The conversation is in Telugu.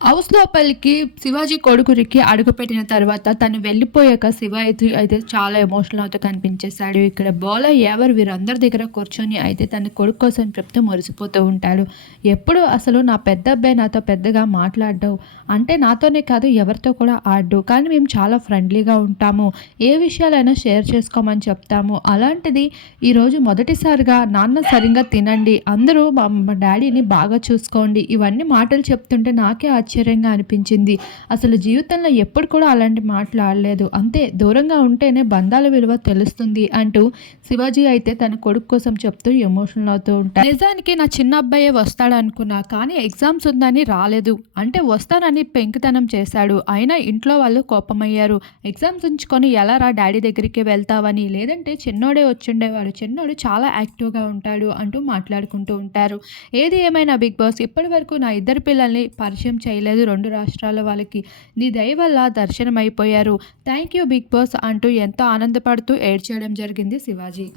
హౌస్ లోపలికి శివాజీ కొడుకురికి అడుగుపెట్టిన తర్వాత తను వెళ్ళిపోయాక శివ అయితే అయితే చాలా ఎమోషనల్ అవుతూ కనిపించేశాడు. ఇక్కడ బోల ఎవరు? వీరందరి దగ్గర కూర్చొని అయితే తన కొడుకు కోసం చెప్తూ మురిసిపోతూ ఉంటాడు. ఎప్పుడు అసలు నా పెద్ద అబ్బాయి నాతో పెద్దగా మాట్లాడవు అంటే నాతోనే కాదు ఎవరితో కూడా ఆడు కానీ మేము చాలా ఫ్రెండ్లీగా ఉంటాము. ఏ విషయాలైనా షేర్ చేసుకోమని చెప్తాము. అలాంటిది ఈరోజు మొదటిసారిగా నాన్న సరిగ్గా తినండి. అందరూ మా మా డాడీని బాగా చూసుకోండి. ఇవన్నీ మాటలు చెప్తుంటే నాకే ఆశ్చర్యంగా అనిపించింది. అసలు జీవితంలో ఎప్పుడు కూడా అలాంటి మాటలు ఆడలేదు. అంతే దూరంగా ఉంటేనే బంధాల విలువ తెలుస్తుంది అంటూ శివాజీ అయితే తన కొడుకు కోసం చెప్తూ ఎమోషనల్ అవుతూ ఉంటాడు. నిజానికి నా చిన్న అబ్బాయే వస్తాడు అనుకున్నా కానీ ఎగ్జామ్స్ ఉందని రాలేదు. అంటే వస్తానని పెంకితనం చేశాడు. అయినా ఇంట్లో వాళ్ళు కోపమయ్యారు. ఎగ్జామ్స్ ఉంచుకొని ఎలా రా డాడీ దగ్గరికి వెళ్తావని లేదంటే చిన్నోడే వచ్చిండేవాడు. చిన్నోడు చాలా యాక్టివ్గా ఉంటాడు అంటూ మాట్లాడుకుంటూ ఉంటారు. ఏది ఏమైనా బిగ్ బాస్ ఇప్పటి వరకు నా ఇద్దరు పిల్లల్ని పరిచయం చేయలేదు. రెండు రాష్ట్రాల వాళ్ళకి నీ దయ వల్ల దర్శనం అయిపోయారు థ్యాంక్ యూ బిగ్ బాస్ అంటూ ఎంతో ఆనందపడుతూ ఏడ్ చేయడం జరిగింది శివాజీ.